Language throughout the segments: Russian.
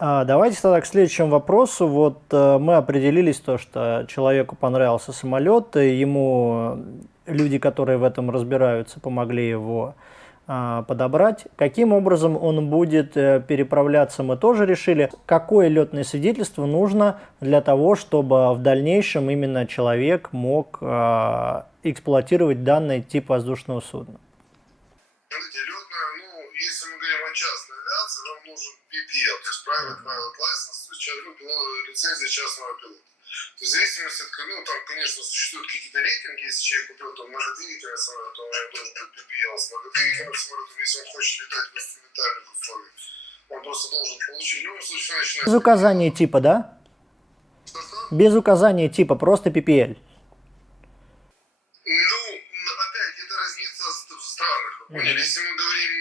Давайте тогда к следующему вопросу. Вот мы определились то, что человеку понравился самолет, и ему люди, которые в этом разбираются, помогли его подобрать. Каким образом он будет переправляться, мы тоже решили. Какое летное свидетельство нужно для того, чтобы в дальнейшем именно человек мог эксплуатировать данный тип воздушного судна? Смотрите, летная, если мы говорим о частной авиации, нам нужен PPL, то есть Private Pilot License, то есть лицензия частного пилота. То есть в зависимости от, там, конечно, существуют какие-то рейтинги, если человек купил там многодвигательный самолет, то у него должен быть PPL с многодвигательным самолетом, если он хочет летать в инструментальных условиях, он просто должен получить, в любом случае, начинать... Без указания типа, да? Без указания типа, просто PPL. Опять, это разница в странах. Поняли? Если мы говорим,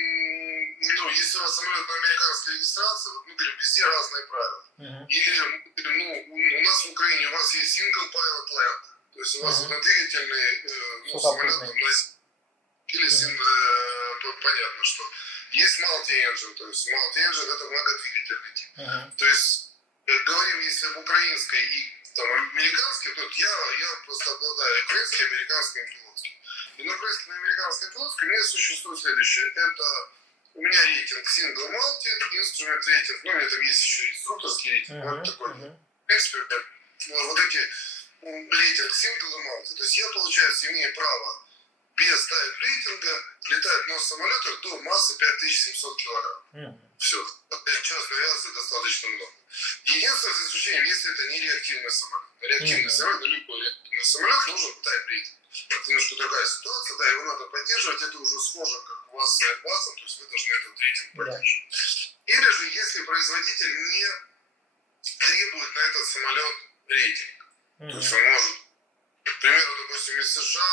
если у вас самолет на американской регистрации, мы говорим, везде разные правила. Или, у нас в Украине, у вас есть single pilot land, то есть у вас однодвигательный самолет на или понятно, что есть multi-engine, то есть multi-engine это многодвигательный тип. То есть, говорим, если об украинской и там, американской, то я просто обладаю украинским, американским и пилотским. И на украинском и американском пилотском у меня существует следующее. Это у меня рейтинг single multi, инструмент рейтинг, у меня там есть еще инструкторский рейтинг, вот такой. В принципе, вот эти рейтинг single и multi. То есть я, получается, имею право без тайп рейтинга летать на самолетах до массы 5700 килограмм. Все. Для частной авиации достаточно много. Единственное исключение, если это не реактивный самолет. Реактивный самолет, любой реактивный самолет должен тайп рейтинг. Это немножко другая ситуация, да, его надо поддерживать, это уже схоже, как у вас с Airbus, то есть вы должны этот рейтинг поддерживать. Или же, если производитель не требует на этот самолет рейтинг, то есть он может, к примеру, допустим, из США,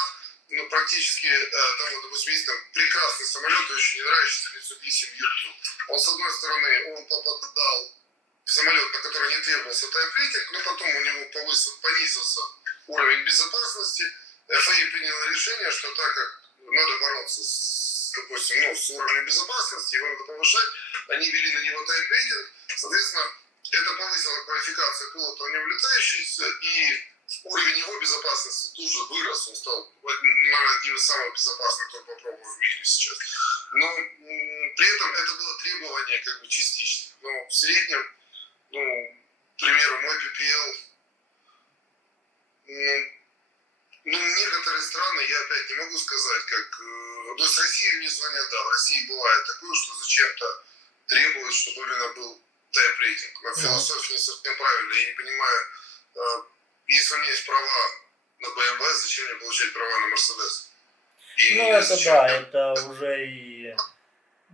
практически, там, допустим, есть там прекрасный самолет, очень нравящийся Mitsubishi Mewtwo. Он, с одной стороны, он попадал в самолет, на который не требовался тайп-рейтинг, но потом у него понизился уровень безопасности. FAA приняла решение, что так как надо бороться допустим, с уровнем безопасности, его надо повышать, они ввели на него тайп-рейтинг, соответственно, это повысило квалификацию пилота, у него летающийся, и уровень его безопасности тоже вырос, он стал одним из самых безопасных, кто попробовал в мире сейчас. Но при этом это было требование как бы частично. Но в среднем, к примеру, мой PPL, некоторые страны, я опять не могу сказать, как... То есть России мне звонят, да, в России бывает такое, что зачем-то требуют, чтобы именно был тайп-рейтинг. Но философия не совсем правильная, я не понимаю... Если у меня есть права на BMW, зачем мне получать права на Mercedes? Это да, это уже и...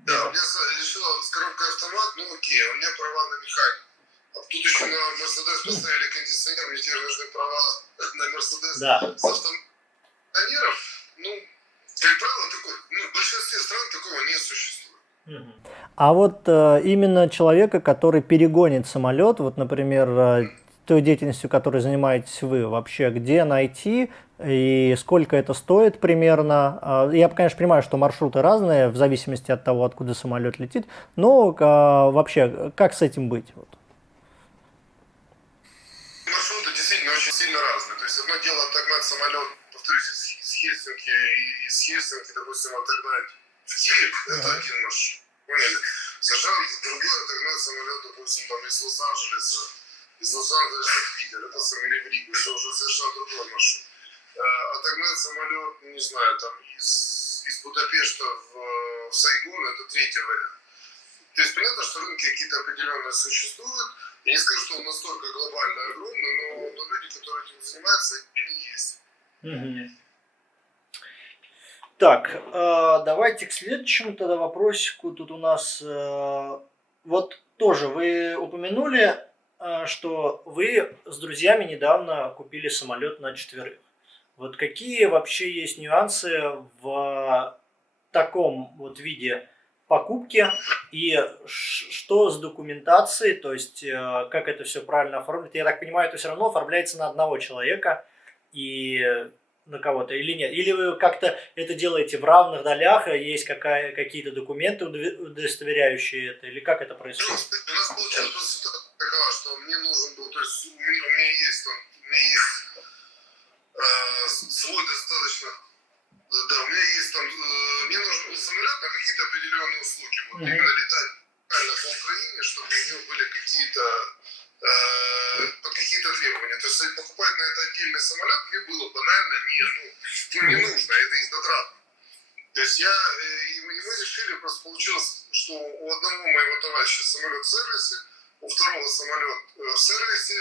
Да, у меня решила с коробкой автомат, окей, у меня права на механику. А тут еще на Mercedes поставили кондиционер, мне теперь нужны права на Mercedes с автомобилем. Как правило, в большинстве стран такого не существует. А вот именно человека, который перегонит самолет, вот, например, той деятельностью, которой занимаетесь вы, вообще где найти и сколько это стоит примерно? Я, конечно, понимаю, что маршруты разные в зависимости от того, откуда самолет летит, но вообще, как с этим быть? Маршруты действительно очень сильно разные. То есть одно дело отогнать самолет, повторюсь, из Хельсинки, допустим, отогнать в Киев, это один маршрут. Поняли? Совершенно другое отогнать самолет, допустим, там из Лос-Анджелеса, из Лос-Анджелеса в Питер, это или в Ригу, это уже совершенно другой маршрут. Отогнать самолет, не знаю, там из Будапешта в Сайгон, это третий вариант. То есть понятно, что рынки какие-то определенные существуют. Я не скажу, что он настолько глобально огромный, но люди, которые этим занимаются, они есть. Так, давайте к следующему тогда вопросику. Тут у нас, вот тоже вы упомянули, что вы с друзьями недавно купили самолет на 4. Вот какие вообще есть нюансы в таком вот виде покупки и что с документацией, то есть как это все правильно оформить? Я так понимаю, это все равно оформляется на одного человека и на кого-то или нет? Или вы как-то это делаете в равных долях, есть какие-то документы, удостоверяющие это, или как это происходит? У нас получилась мне нужен был, то есть у меня есть свой достаточно, да, у меня есть там, мне нужен был самолет на какие-то определенные услуги, вот именно летать реально по Украине, чтобы у него были какие-то под какие-то требования. То есть покупать на это отдельный самолет мне было банально не нужно, это из затрат. То есть и мы решили, просто получилось, что у одного моего товарища самолет в сервисе, у второго самолет в сервисе,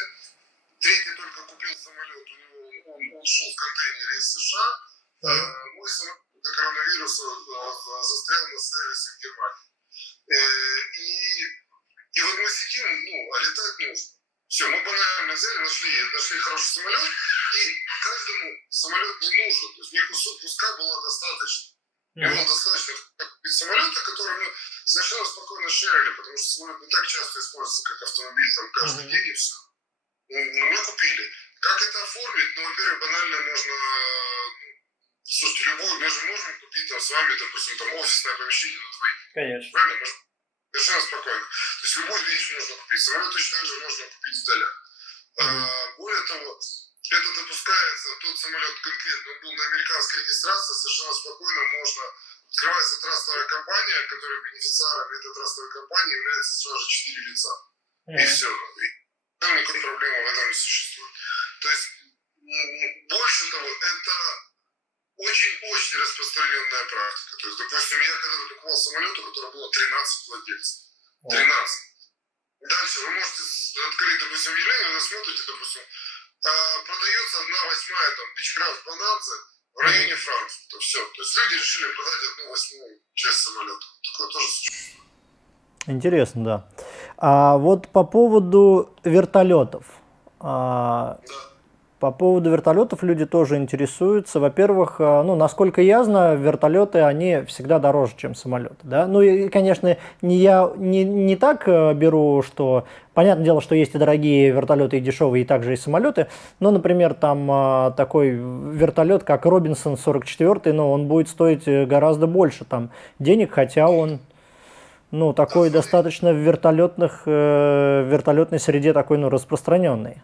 третий только купил самолет, у него он шел в контейнере из США, мой самолет до коронавируса застрял на сервисе в Германии. И вот мы сидим, а летать нужно. Все, мы банально взяли, нашли хороший самолет, и каждому самолет не нужен. То есть мне куска было достаточно. Мне было достаточно купить самолета, который мы совершенно спокойно шерили, потому что самолет не так часто используется, как автомобиль, там каждый день и все. Мы купили. Как это оформить? Во-первых, банально можно... Слушайте, мы же можем купить там с вами, допустим, там офисное помещение на двоих. Конечно. Правильно? Совершенно спокойно. То есть любую вещь можно купить. Самолет точно так же можно купить вдаля. Более того, это допускается, тот самолет конкретно, он был на американской регистрации, совершенно спокойно можно, открывается трастовая компания, которая бенефициаром этой трастовой компании является сразу же 4 лица. И все. И там никакой проблемы в этом не существует. То есть, больше того, это очень-очень распространенная практика. То есть, допустим, я когда-то покупал самолет, у которого было 13 владельцев. 13. Дальше вы можете открыть, допустим, объявление, вы смотрите, допустим, продается 1/8 там Beechcraft Bonanza в районе Франкфурта. Все. То есть люди решили продать 1/8 часть самолета. Такое тоже существует. Интересно, да. А вот по поводу вертолетов. Да. По поводу вертолетов люди тоже интересуются. Во-первых, насколько я знаю, вертолеты, они всегда дороже, чем самолеты. Да? Ну и, конечно, я не так беру, что... Понятное дело, что есть и дорогие вертолеты, и дешевые, и также и самолеты. Но, например, там такой вертолет, как Робинсон 44, он будет стоить гораздо больше там денег, хотя он... такой достаточно в вертолетной среде такой, распространенный.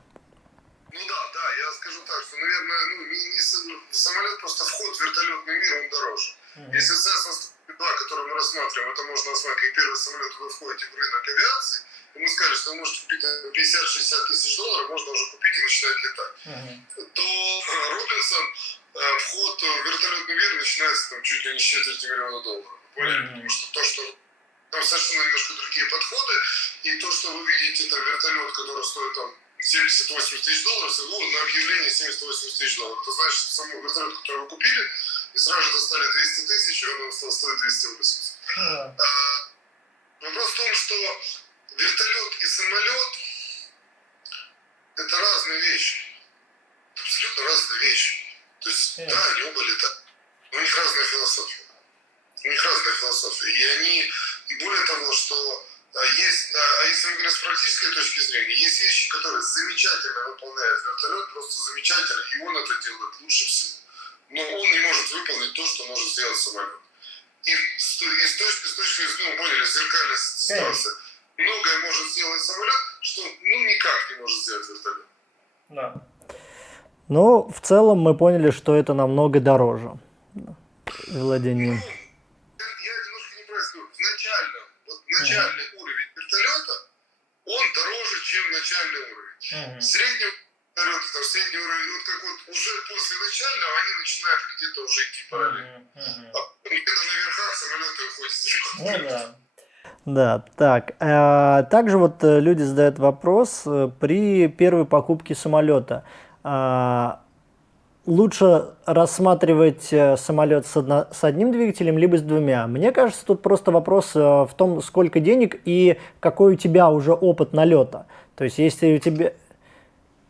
Я скажу так, что, наверное, самолет, просто вход в вертолетный мир, он дороже. Если Cessna 102, который мы рассматриваем, это можно рассматривать как первый самолет, вы входите в рынок авиации, и мы сказали, что вы можете купить 50-60 тысяч долларов, можно уже купить и начинать летать. То Робинсон, вход в вертолетный мир начинается там чуть ли не с $250 000. Поняли? Потому что там совершенно немножко другие подходы, и то, что вы видите, там вертолет, который стоит там 70-80 тысяч долларов, на объявлении 70-80 тысяч долларов. Это значит, что самый вертолет, который вы купили, и сразу же достали 200 тысяч, и он стал стоить 280. Вопрос в том, что вертолет и самолет – это разные вещи. Это абсолютно разные вещи. То есть, да, они оба летают, но у них разная философия. И более того, что есть, если мы говорим с практической точки зрения, есть вещи, которые замечательно выполняет вертолет, просто замечательно, и он это делает лучше всего. Но он не может выполнить то, что может сделать самолет. И с точки зрения, поняли, зеркальная ситуация. Многое может сделать самолет, что никак не может сделать вертолет. Да. В целом мы поняли, что это намного дороже. Владение. Я немножко неправильно скажу. Начальный уровень вертолета, он дороже, чем начальный уровень. Средний уровень, уже после начального, они начинают где-то уже идти параллельно. Где-то на верхах самолеты уходят далеко. Да, так. Также люди задают вопрос, при первой покупке самолета лучше рассматривать самолет с одним двигателем, либо с двумя. Мне кажется, тут просто вопрос в том, сколько денег и какой у тебя уже опыт налета. То есть, если у тебя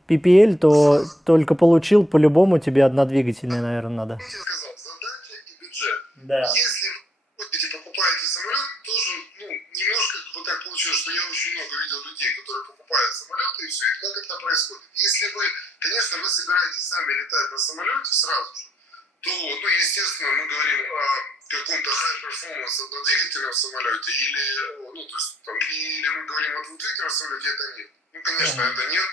PPL, то только получил, по-любому тебе однодвигательная, наверное, надо. Я сказал, задача и бюджет. Да. Если вы покупаете самолет, тоже, немножко так получилось, что я очень много видел людей, которые покупают самолеты, и все, и как это происходит. Если вы, конечно, собираетесь сами летать на самолете сразу же, то, естественно, мы говорим о каком-то high performance однодвигательном самолете, или, ну, то есть, там, или мы говорим о двухдвигательном самолете, это нет. Ну, конечно, это нет,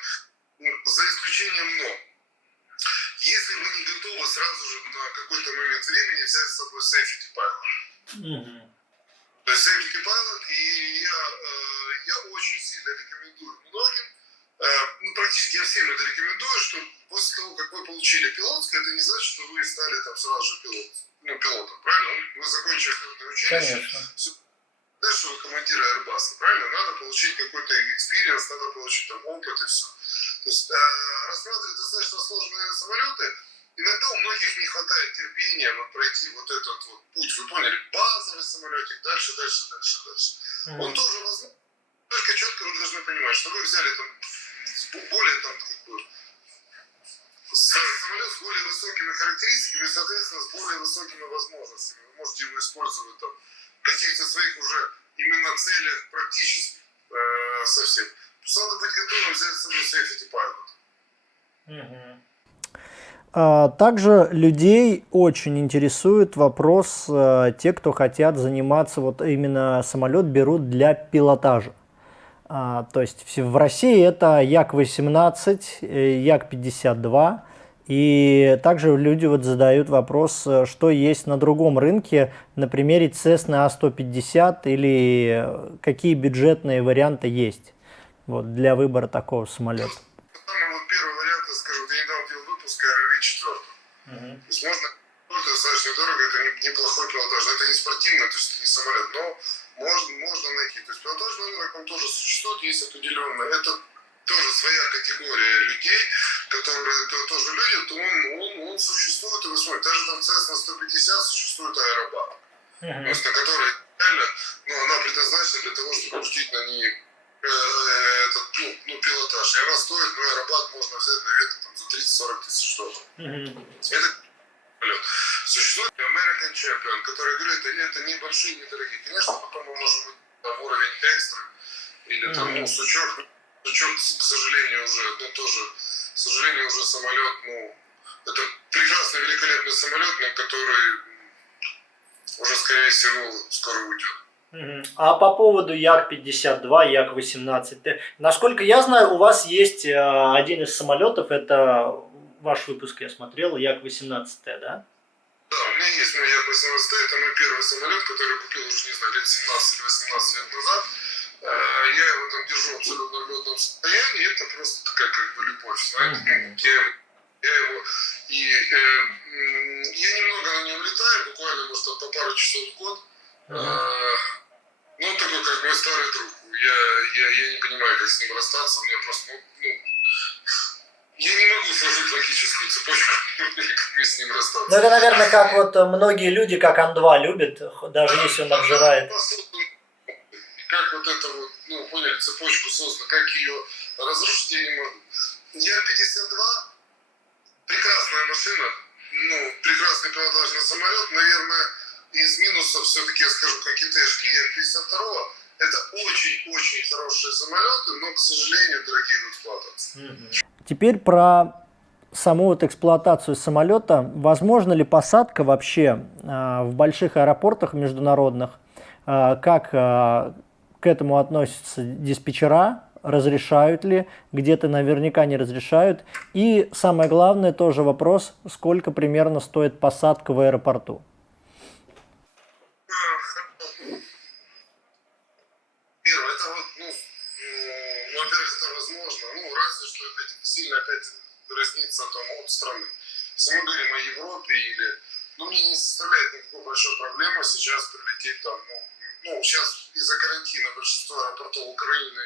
за исключением но. Если вы не готовы сразу же на какой-то момент времени взять с собой safety pilot. То есть safety pilot, и я очень сильно рекомендую многим, ну, практически я всем это рекомендую, что после того, как вы получили пилотское, это не значит, что вы стали там сразу же пилотом, правильно? Вы закончили пилотное училище, дальше вы командир Airbus, правильно? Надо получить какой-то experience, надо получить там опыт и все. То есть рассматривать достаточно сложные самолеты, иногда у многих не хватает терпения вот пройти вот этот вот путь, вы поняли, базовый самолетик, дальше. Он тоже возможен, только четко вы должны понимать, что вы взяли там более там как бы самолет с более высокими характеристиками, соответственно, с более высокими возможностями. Вы можете его использовать там в каких-то своих уже именно целях практически совсем. То есть надо быть готовым взять с собой safety pilot. Также людей очень интересует вопрос, те, кто хотят заниматься, вот именно самолет берут для пилотажа. То есть в России это Як-18, Як-52. И также люди вот задают вопрос, что есть на другом рынке, на примере Cessna A150 или какие бюджетные варианты есть вот, для выбора такого самолета. Вот первый вариант, я скажу, я недавно делал выпуск RV-4. То есть можно, достаточно дорого, это неплохой пилотаж, это не спортивный, то есть не самолет, но можно найти. То есть пилотажный рынок, он тоже существует, есть определенный, это тоже своя категория людей, которые тоже люди, то он существует, и вы смотрите, даже там Cessna 150 существует аэробат, на которой реально, ну, она предназначена для того, чтобы пустить на ней этот, пилотаж. И она стоит, аэробат можно взять, наверное, там, за 30-40 тысяч долларов. Это существует American Champion, который, я говорю, это небольшие, недорогие. Конечно, потом мы можем быть там уровень экстра, или там, сучок, к сожалению, уже, тоже, к сожалению, уже самолет, это прекрасный, великолепный самолет, но который уже, скорее всего, скоро уйдет. А по поводу Як-52, Як-18, насколько я знаю, у вас есть один из самолетов, это ваш выпуск я смотрел, Як-18, да? Да, у меня есть мой Як-18, это мой первый самолет, который купил уже, не знаю, лет 17 или 18 лет назад. Я его там держу в абсолютно летном состоянии, это просто такая как бы любовь, знаете, я его, и я немного на нем летаю, буквально, может, по пару часов в год. Ну, он такой, как мой старый друг. Я не понимаю, как с ним расстаться. Мне просто, я не могу сложить логическую цепочку, как мне с ним расстаться. Ну, это, наверное, как вот многие люди, как Ан-2 любят, даже если он обжирает. Как вот это вот, поняли, цепочку создана, как ее разрушить, я не могу. Як-52 прекрасная машина, прекрасный пилотажный самолет, наверное, из минусов все-таки я скажу, как и Тэшки Як-52, это очень-очень хорошие самолеты, но, к сожалению, дорогие в эксплуатации. Теперь про саму вот эксплуатацию самолета. Возможно ли посадка вообще в больших аэропортах международных? Как к этому относятся диспетчера? Разрешают ли? Где-то наверняка не разрешают. И самое главное тоже вопрос, сколько примерно стоит посадка в аэропорту? Первое, это вот, во-первых, это возможно, разве что сильно опять разнится там от страны. Если мы говорим о Европе или, мне не составляет никакой большой проблемы сейчас прилететь там, сейчас из-за карантина большинство аэропортов Украины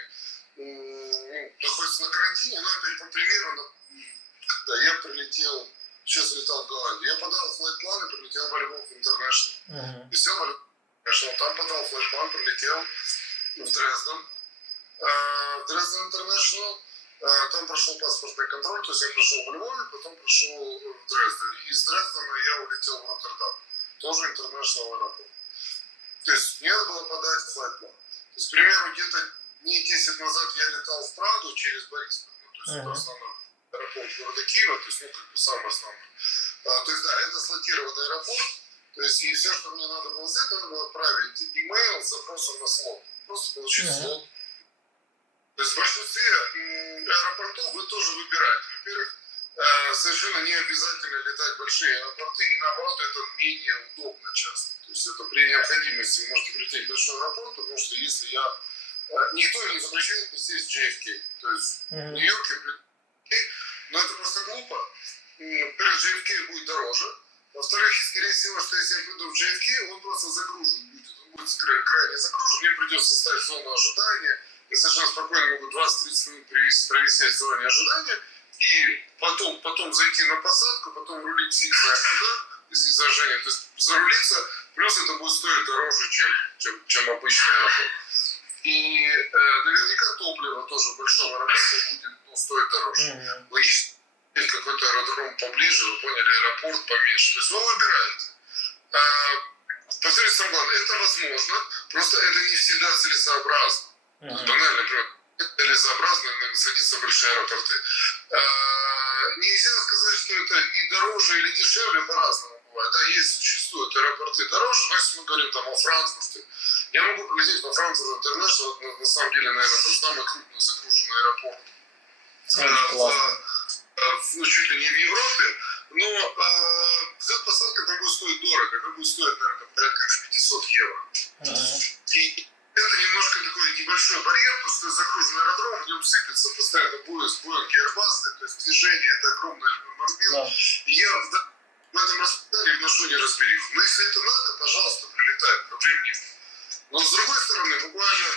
находится на карантине, но опять по примеру, когда я прилетел, сейчас летал в Голландию, я подал флайт-план и прилетел в Львов International. И сел в Львов International, там подал флайт-план, прилетел в Дрезден. В Дрезден International, там прошел паспортный контроль, то есть я прошел в Львове, потом прошел в Дрезден. Из Дрездена я улетел в Роттердам, тоже International аэропорт. То есть мне надо было подать флайт-план. То есть, к примеру, где-то дней 10 назад я летал в Прагу через Борисполь, то есть это основной аэропорт города Киева, то есть, как бы самый основной. То есть, да, это слотированный аэропорт, то То есть, и все, что мне надо было сделать, надо было отправить имейл с запросом на слот. Просто получить слот. То есть в большинстве аэропортов вы тоже выбираете. Во-первых, совершенно не обязательно летать в большие аэропорты, и наоборот, это менее удобно часто. То есть это при необходимости вы можете прилететь в большой аэропорт, потому что если никто не запрещает сесть в JFK. То есть в Нью-Йорке, но это просто глупо. Во-первых, JFK будет дороже. Во-вторых, скорее всего, что если я приду в JFK, он просто загружен будет. Он будет крайне загружен, мне придется ставить зону ожидания. Я совершенно спокойно могу 20-30 минут провисеть в зоне ожидания и потом зайти на посадку, потом рулить фиг знает куда, из изложения. То есть зарулиться, плюс это будет стоить дороже, чем обычный аэропорт. И наверняка топливо тоже в большом аэропорту будет стоить дороже. Логично, есть какой-то аэродром поближе, вы поняли, аэропорт поменьше. То есть вы выбираете. Повторюсь, самое главное, это возможно, просто это не всегда целесообразно. Банально, например, целесообразно садиться в большие аэропорты. Нельзя сказать, что это и дороже или дешевле, по-разному бывает. Да, существуют аэропорты дороже, но если мы говорим там о Франкфурте, я могу прилететь во Франкфурт Интернешннл, на самом деле, наверное, это самый крупный загруженный аэропорт. Чуть ли не в Европе, но взлет-посадка там будет стоить дорого, это будет стоить, наверное, порядка 500 евро. И это немножко такой небольшой барьер, потому что загруженный аэродром, в нем сыпется постоянно Боинг и Airbus, то есть движение, это огромный момент. И я в этом расписании вношу неразбериху. Но если это надо, пожалуйста, прилетай, проблем нет. Но с другой стороны, буквально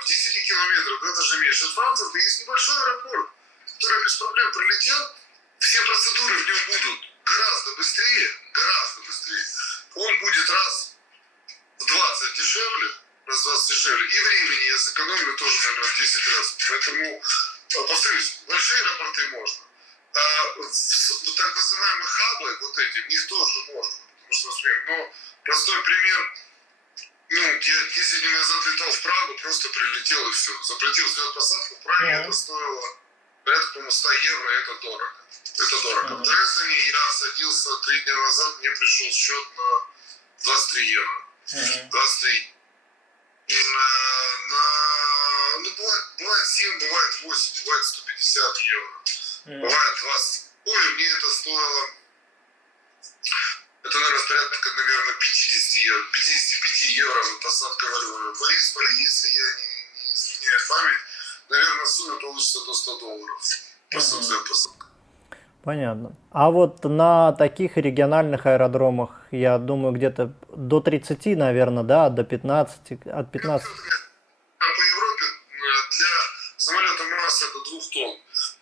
в 10 километрах, да, даже меньше от Франкфурта, есть небольшой аэропорт, который без проблем прилетел, все процедуры в нем будут гораздо быстрее. Он будет раз в 20 дешевле, и времени я сэкономлю тоже, наверное, в 10 раз. Поэтому, повторюсь, большие аэропорты можно. Так называемые хабы, вот эти, в них тоже можно. Потому что, но простой пример, я 10 дней назад летал в Прагу, просто прилетел и все. Заплатил взлет-посадку, в Праге это стоило порядка, по-моему, 100 евро, и это дорого. В Дрездене я садился 3 дня назад, мне пришел счет на 23 евро. 23. Бывает 7, бывает 8, бывает 150 евро. Бывает 20. Ой, мне это стоило, это, наверное, порядка, 50 евро. 55 евро за посадку в Борисполе, если я не изменяю память, наверное, в сумме получится до $100. Просто посадка. Понятно. А вот на таких региональных аэродромах, я думаю, где-то до 30, наверное, да, до 15, от 15. По Европе для самолета массы до 2 тонн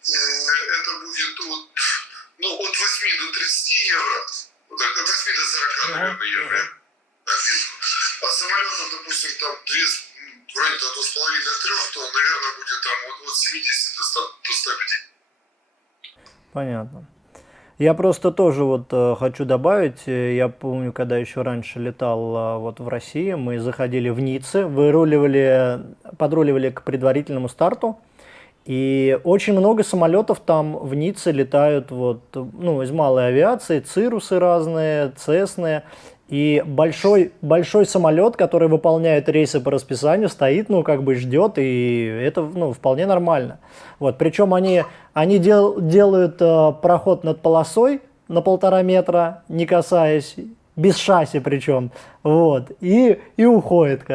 это будет от 8 до 30 евро, от 8 до 40, наверное, евро. А самолетов, допустим, там в районе до 2,5-3 тонн, наверное, будет там от 70 до 150. Понятно. Я просто тоже хочу добавить, я помню, когда еще раньше летал в России, мы заходили в Ницце, подруливали к предварительному старту, и очень много самолетов там в Ницце летают из малой авиации, цирусы разные, цесны. И большой самолет, который выполняет рейсы по расписанию, стоит, ждет, и это, вполне нормально. Причем они делают проход над полосой на 1,5 метра, не касаясь, без шасси причем, и уходит,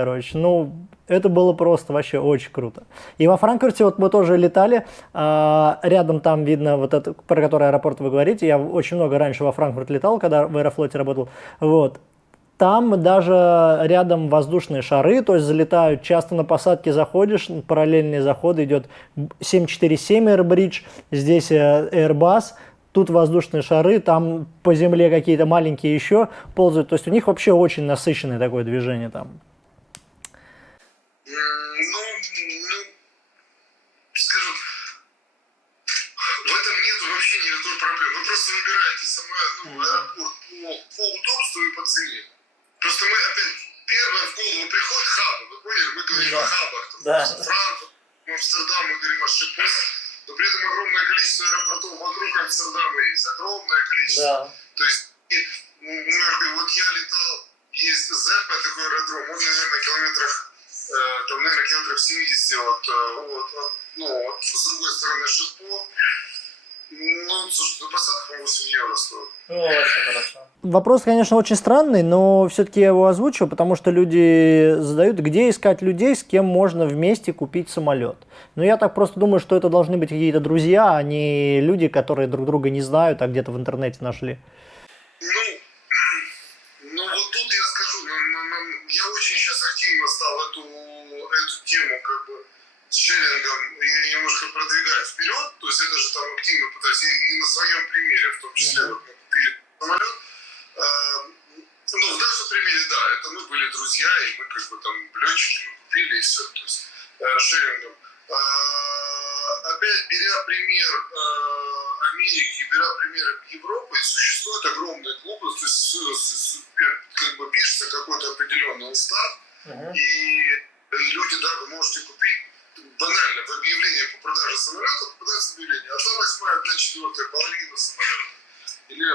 это было просто вообще очень круто. И во Франкфурте мы тоже летали, рядом там видно про который аэропорт вы говорите, я очень много раньше во Франкфурт летал, когда в Аэрофлоте работал, Там даже рядом воздушные шары, то есть залетают, часто на посадке заходишь, параллельные заходы, идет 747 Airbridge, здесь Airbus, тут воздушные шары, там по земле какие-то маленькие еще ползают, то есть у них вообще очень насыщенное такое движение там. Скажем, в этом нет вообще никакой проблемы. Вы просто выбираете аэропорт по удобству и по цене. Просто мы опять, первое в голову приходит хабы, вы поняли? Мы говорим о хабах, Франкфурт, Амстердам, мы говорим о Шипос, но при этом огромное количество аэропортов вокруг Амстердама есть, огромное количество. То есть вот я летал, есть Зеппа, такой аэродром, он, наверное, километрах 70 с другой стороны Шипо. Ну, слушай, посадка, по-моему, 8 евро стоит. Ну, очень хорошо. Вопрос, конечно, очень странный, но все-таки я его озвучу, потому что люди задают, где искать людей, с кем можно вместе купить самолет. Но я так просто думаю, что это должны быть какие-то друзья, а не люди, которые друг друга не знают, а где-то в интернете нашли. Ну вот тут я скажу, я очень сейчас активно стал эту тему как бы с шерингом и немножко продвигать вперед, то есть я даже там активно пытаюсь и на своем примере, в том числе вот мы купили самолет. Ну, в нашем примере, да, это мы были друзья, и мы как бы там летчики мы купили и все, то есть шерингом. Опять беря пример Америки, беря примеры Европы, существуют огромные клубы, то есть как бы пишется какой-то определенный устав, и люди, да, вы можете купить банально в объявлении по продаже самолета, попадается объявление, 1/8, 1/4 половина самолета, или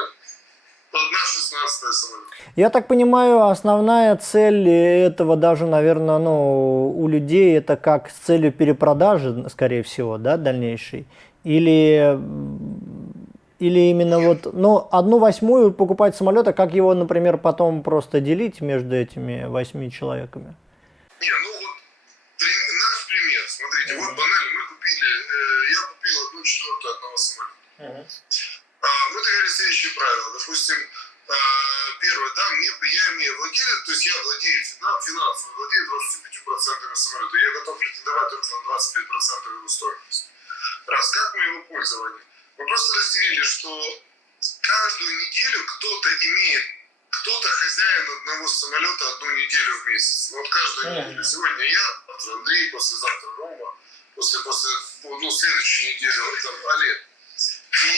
1/16 самолета. Я так понимаю, основная цель этого даже, наверное, у людей это как с целью перепродажи, скорее всего, да, дальнейшей? Или именно вот, 1/8 покупать самолета, как его, например, потом просто делить между этими 8 человеками? Не, ну вот наш пример, смотрите, вот банально мы купили, я купил 1/4 одного самолета. Мы договорились следующие правила, допустим, первое, да, я имею владелец, то есть я владею, финансово владею 25% самолета, я готов претендовать только на 25% его стоимости. Раз, как мы его пользовали? Мы просто разделили, что каждую неделю кто-то хозяин одного самолета одну неделю в месяц. Вот каждую неделю. Сегодня я, завтра Андрей, послезавтра Рома, после следующей недели там Олег. И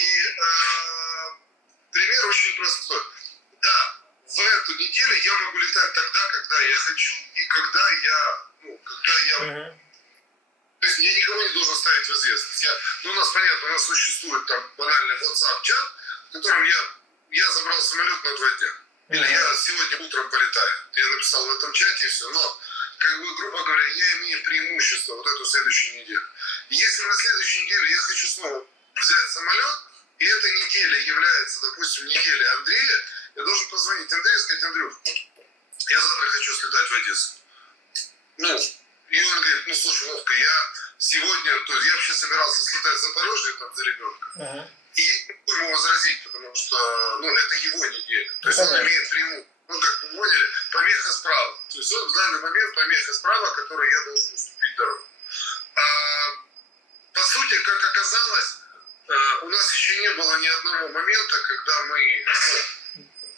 пример очень простой. Да, в эту неделю я могу летать тогда, когда я хочу, и когда я то есть я никого не должен ставить в известность. У нас, понятно, у нас существует там банальный WhatsApp-чат, в котором я забрал самолет на 2 дня. Или я сегодня утром полетаю. Я написал в этом чате и все. Но, как бы, грубо говоря, я имею преимущество вот эту следующую неделю. И если на следующей неделе я хочу снова взять самолет, и эта неделя является, допустим, неделей Андрея, я должен позвонить Андрею и сказать: Андрюх, я завтра хочу слетать в Одессу. И он говорит: слушай, Вовка, я сегодня, то есть я вообще собирался слетать в Запорожье там за ребенка, и я не могу ему возразить, потому что, это его неделя. То есть он имеет преимущество. Как вы поняли, помеха справа. То есть он в данный момент помеха справа, которой я должен уступить дорогу. По сути, как оказалось, у нас еще не было ни одного момента, когда мы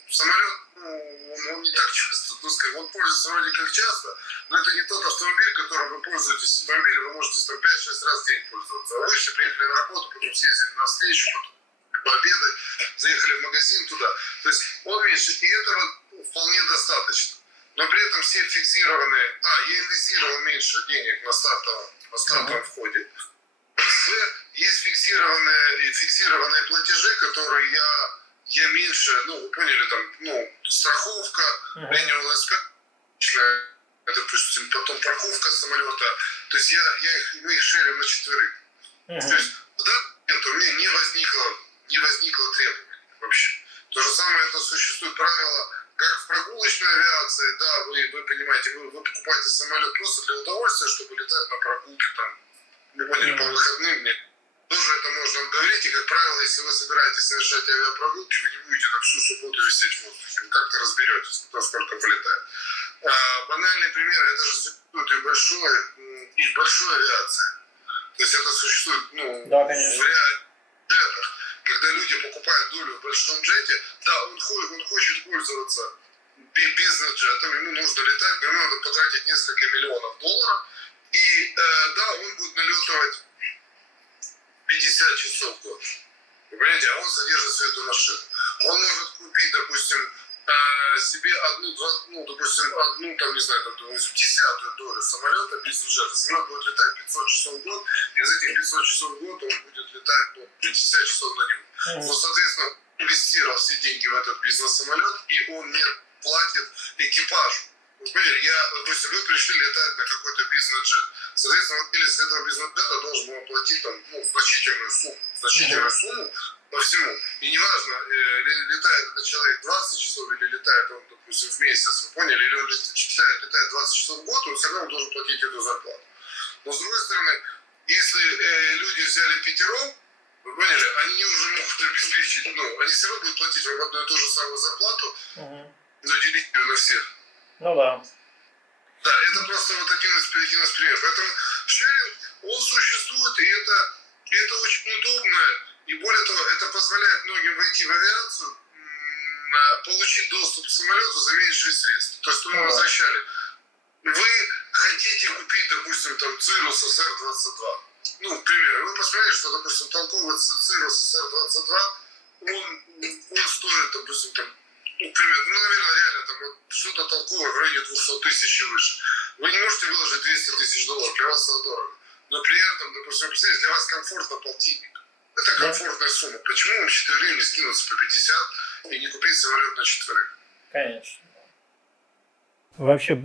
самолет, он не так часто, он пользуется вроде как часто, но это не тот автомобиль, которым вы пользуетесь. Автомобилем вы можете там 5-6 раз в день пользоваться. А вы еще приехали на работу, потом съездили на встречу, потом пообедать, заехали в магазин туда. То есть он меньше, и этого вполне достаточно. Но при этом все фиксированные, я инвестировал меньше денег на стартовом входе. Есть фиксированные платежи, которые я меньше, вы поняли, там, страховка, annual inspection, допустим, потом парковка самолета, то есть мы их шерим на 4. То есть в данный момент у меня не возникло требований вообще. То же самое это существует правило, как в прогулочной авиации, да, вы понимаете, вы покупаете самолет просто для удовольствия, чтобы летать на прогулке там, не поняли, по выходным, тоже это можно говорить, и, как правило, если вы собираетесь совершать авиапрогулки, вы не будете там всю субботу висеть в воздухе, вы как-то разберетесь, насколько полетает. Банальный пример, это же существует и в большой авиации. То есть это существует, в ряде, когда люди покупают долю в большом джете, да, он хочет пользоваться бизнес-джетом, ему нужно летать, но ему надо потратить несколько миллионов долларов, и да, он будет налетывать 50 часов в год. Вы понимаете, а он содержит свою машину. Он может купить, допустим, себе допустим, одну, там, не знаю, там, 10-ую долю самолета бизнес-джета. Самолет будет летать 500 часов в год, и из этих 500 часов в год он будет летать 50 часов на него. Ну, соответственно, инвестировал все деньги в этот бизнес-самолет, и он не платит экипажу. Понимаете, допустим, вы пришли летать на какой-то бизнес-джет. Соответственно, владелец этого бизнес-джета должен вам платить там, значительную сумму по всему. И неважно, летает этот человек 20 часов или летает он, допустим, в месяц, вы поняли, или он летает 20 часов в год, он все равно должен платить эту зарплату. Но с другой стороны, если люди взяли пятером, вы поняли, они уже могут обеспечить, они все равно будут платить вам одну и ту же самую зарплату, но делить ее на всех. Ну да. Да, это просто вот один из примеров. Поэтому шеринг, он существует, и это очень удобно. И более того, это позволяет многим войти в авиацию, получить доступ к самолету за меньшие средства. То, что мы возвращали. Вы хотите купить, допустим, там Cirrus SR-22. К примеру, вы посмотрели, что, допустим, толковый Cirrus SR-22, он стоит, допустим, там, наверное, реально там что-то толковое в районе 200 тысяч и выше. Вы не можете выложить 200 тысяч долларов, для вас это дорого. Но при этом, допустим, представьте, для вас комфортно полтинник. Это комфортная сумма. Почему вам четверым не скинуться по 50 и не купить самолет на четверых? Конечно. Вообще,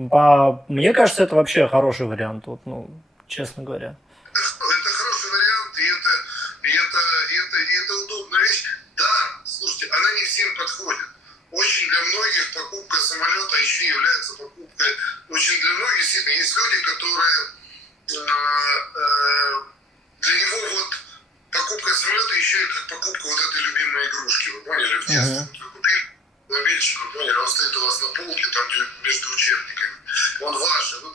мне кажется, это вообще хороший вариант, честно говоря. Это хороший вариант, и это удобная вещь. Да, слушайте, она не всем подходит. Очень для многих покупка самолета еще является покупкой. Очень для многих действительно есть люди, которые для него покупка самолета еще и как покупка этой любимой игрушки. Вы поняли? В детстве вы купили автомобильчик, вы поняли, он стоит у вас на полке, там между учебниками. Он ваш, вы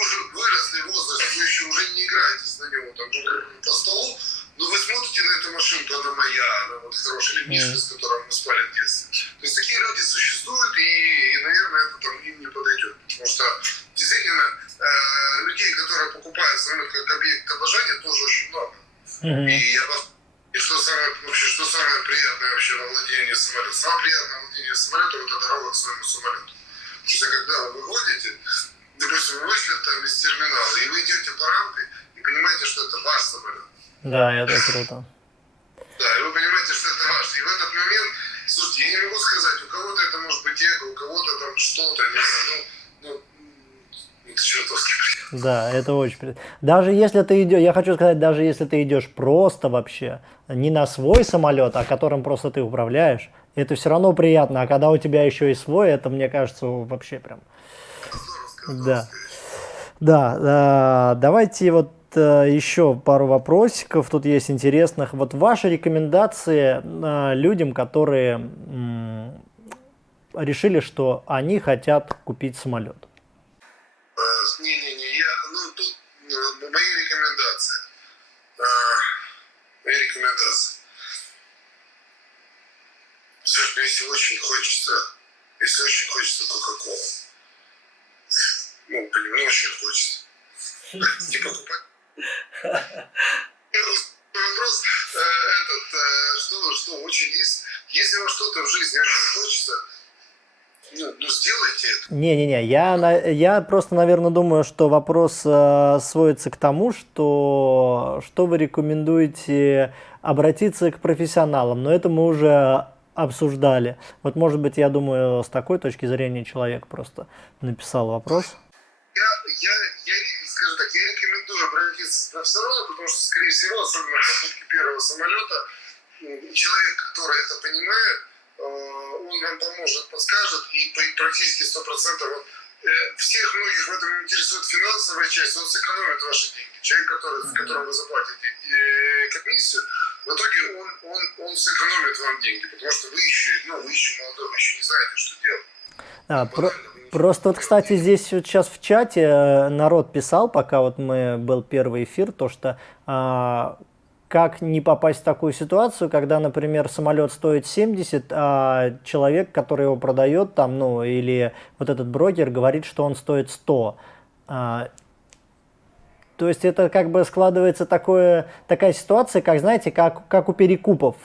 уже выросли в возрасте, вы еще уже не играетесь на него там по столу, но вы смотрите на эту машинку, она моя, она хорошая, или Мишка, с которым мы спали в детстве. То есть такие люди существуют, и наверное, это им не подойдет. Потому что действительно людей, которые покупают самолет как объект обожания, тоже очень много. И что самое приятное вообще во владении самолетом? Самое приятное во владении самолетом — это дорога к своему самолету. Потому что когда вы выходите, допустим, вы вышли там из терминала, и вы идете по рампе, и понимаете, что это ваш самолет. Да, это круто. Да, и вы понимаете, что это ваш. И в этот момент, слушайте, я не могу сказать, у кого-то это может быть эго, у кого-то там что-то, не знаю, это чертовски приятно. Да, это очень приятно. Даже если ты идешь, я хочу сказать, даже если ты идешь просто вообще, не на свой самолет, а которым просто ты управляешь, это все равно приятно. А когда у тебя еще и свой, это, мне кажется, вообще прям... Да, давайте еще пару вопросиков тут есть интересных. Ваши рекомендации людям, которые решили, что они хотят купить самолет. Тут мои рекомендации. Слушай, если очень хочется Кока-Колу. Не очень хочется. Не покупать. Вопрос что очень есть. Если вам что-то в жизни очень хочется, сделайте это. Не-не-не, я просто, наверное, думаю, что вопрос сводится к тому, что вы рекомендуете обратиться к профессионалам, но это мы уже обсуждали. Может быть, я думаю, с такой точки зрения человек просто написал вопрос. Скажем так, я рекомендую обратиться к профессионалу, потому что, скорее всего, особенно в покупке первого самолета, человек, который это понимает, он вам поможет, подскажет, и практически 100% всех многих в этом интересует финансовая часть, он сэкономит ваши деньги. Человек, которому вы заплатите комиссию, в итоге он сэкономит вам деньги, потому что вы еще молодой, вы еще не знаете, что делать. Просто кстати, здесь сейчас в чате народ писал, пока был первый эфир, то что как не попасть в такую ситуацию, когда, например, самолет стоит 70, а человек, который его продает, или этот брокер говорит, что он стоит 100. То есть это как бы складывается такая ситуация, как, знаете, как у перекупов.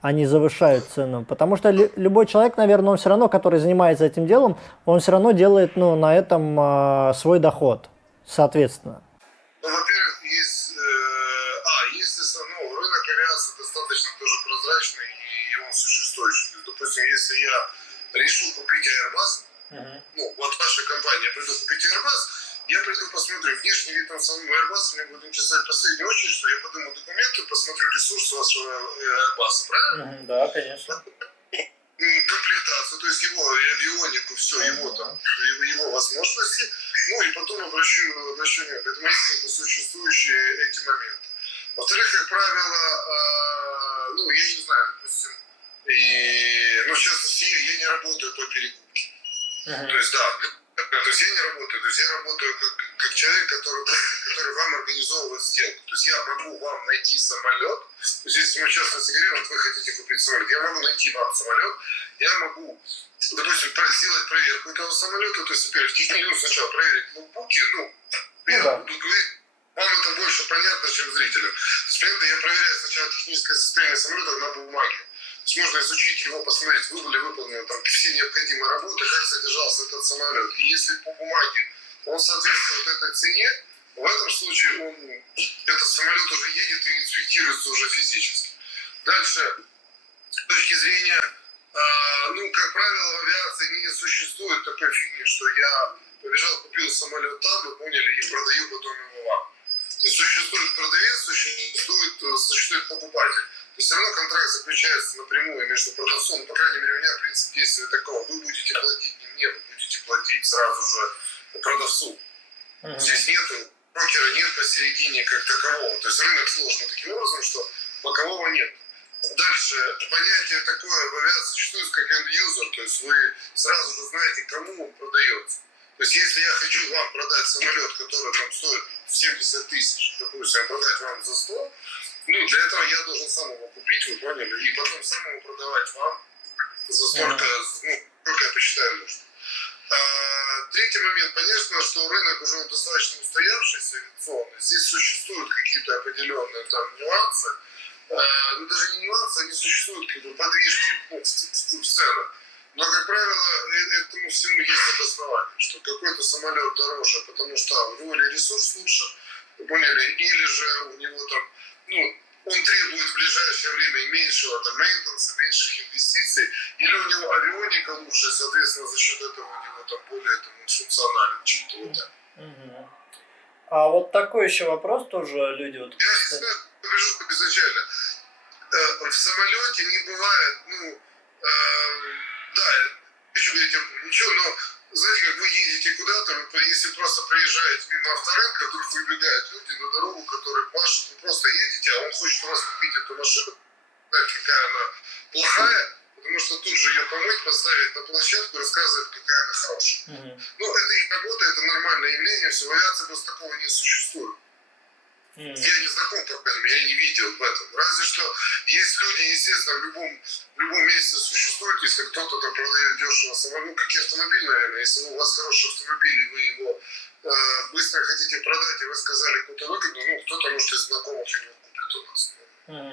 они завышают цену. Потому что любой человек, наверное, он все равно, который занимается этим делом, он все равно делает, ну, на этом свой доход, соответственно. Ну, во-первых, если ну, рынок авиации достаточно тоже прозрачный и он существующий. Допустим, если я решу купить Airbus, ну, вот ваша компания приду купить Airbus, я приду посмотрю внешний вид на самого Airbus, мне будет интересовать в последнюю очередь, что я подниму документы, посмотрю ресурс вашего Airbus, правильно? Да, конечно. Комплектацию, то есть его авионику, все, его там, его возможности, ну и потом обращу внимание, поэтому есть существующие эти моменты. Во-вторых, как правило, ну, я не знаю, допустим, ну, сейчас я не работаю по перекупке. То есть, да, то есть я не работаю, то есть я работаю как человек, который вам организовывает сделку. То есть я могу вам найти самолет, то есть если мы сейчас говорим, вот вы хотите купить самолет, я могу найти вам самолет, я могу, допустим, сделать проверку этого самолета, то есть, во-первых, сначала проверить ноутбуки, ну, я буду говорить, вам это больше понятно, чем зрителям. То есть, понятно, я проверяю сначала техническое состояние самолета на бумаге. То есть можно изучить его, посмотреть, были выполнены там все необходимые работы, как содержался этот самолет. И если по бумаге он соответствует этой цене, в этом случае этот самолет уже едет и инспектируется уже физически. Дальше, с точки зрения, ну, как правило, в авиации не существует такой фигни, что я побежал, купил самолет там, вы поняли, и продаю потом его вам. То есть существует продавец, существует покупатель. То есть все равно контракт заключается напрямую между продавцом, по крайней мере, у меня принцип действия такого. Вы будете платить не мне, вы будете платить сразу же продавцу. Здесь нету, брокера нет посередине как такового. То есть рынок сложен таким образом, что бокового нет. Дальше, понятие такое в авиации существует как end-user, то есть вы сразу же знаете, кому он продается. То есть если я хочу вам продать самолет, который там стоит 70 тысяч, допустим, продать вам за 100, ну, для этого я должен сам его купить, вы поняли, и потом сам его продавать вам за столько, ну, сколько я посчитаю нужно. Третий момент, понятно, что рынок уже достаточно устоявшийся авиационный. Здесь существуют какие-то определенные там нюансы. Ну, даже не нюансы, они существуют как бы подвижки, ну, в ценах. Но, как правило, этому всему есть обоснование, что какой-то самолет дороже, потому что у него или ресурс лучше, вы поняли, или же у него там, ну, он требует в ближайшее время меньшего там мейнтенса, меньших инвестиций, или у него авионика лучше, соответственно, за счет этого у него там более там, функционально, чем-то вот так. А вот такой еще вопрос тоже люди вот... Я не знаю, скажу изначально. В самолете не бывает, ну, да, хочу говорить ничего, но знаете, как вы едете куда-то, если просто проезжаете мимо авторынка, вдруг выбегают люди на дорогу, которые машут, вы просто едете, а он хочет у вас купить эту машину, знать, какая она плохая, потому что тут же ее помыть, поставить на площадку, рассказывать, какая она хорошая. Ну, это их работа, это нормальное явление, все в авиации просто такого не существует. Я не знаком, я не видел в этом. Разве что есть люди, естественно, в любом месте существуют, если кто-то там продает дешево самолет, ну, как и автомобиль, наверное, если у вас хороший автомобиль, и вы его быстро хотите продать, и вы сказали, куда-то выгодно, ну, кто-то, может, из знакомых его купит у нас.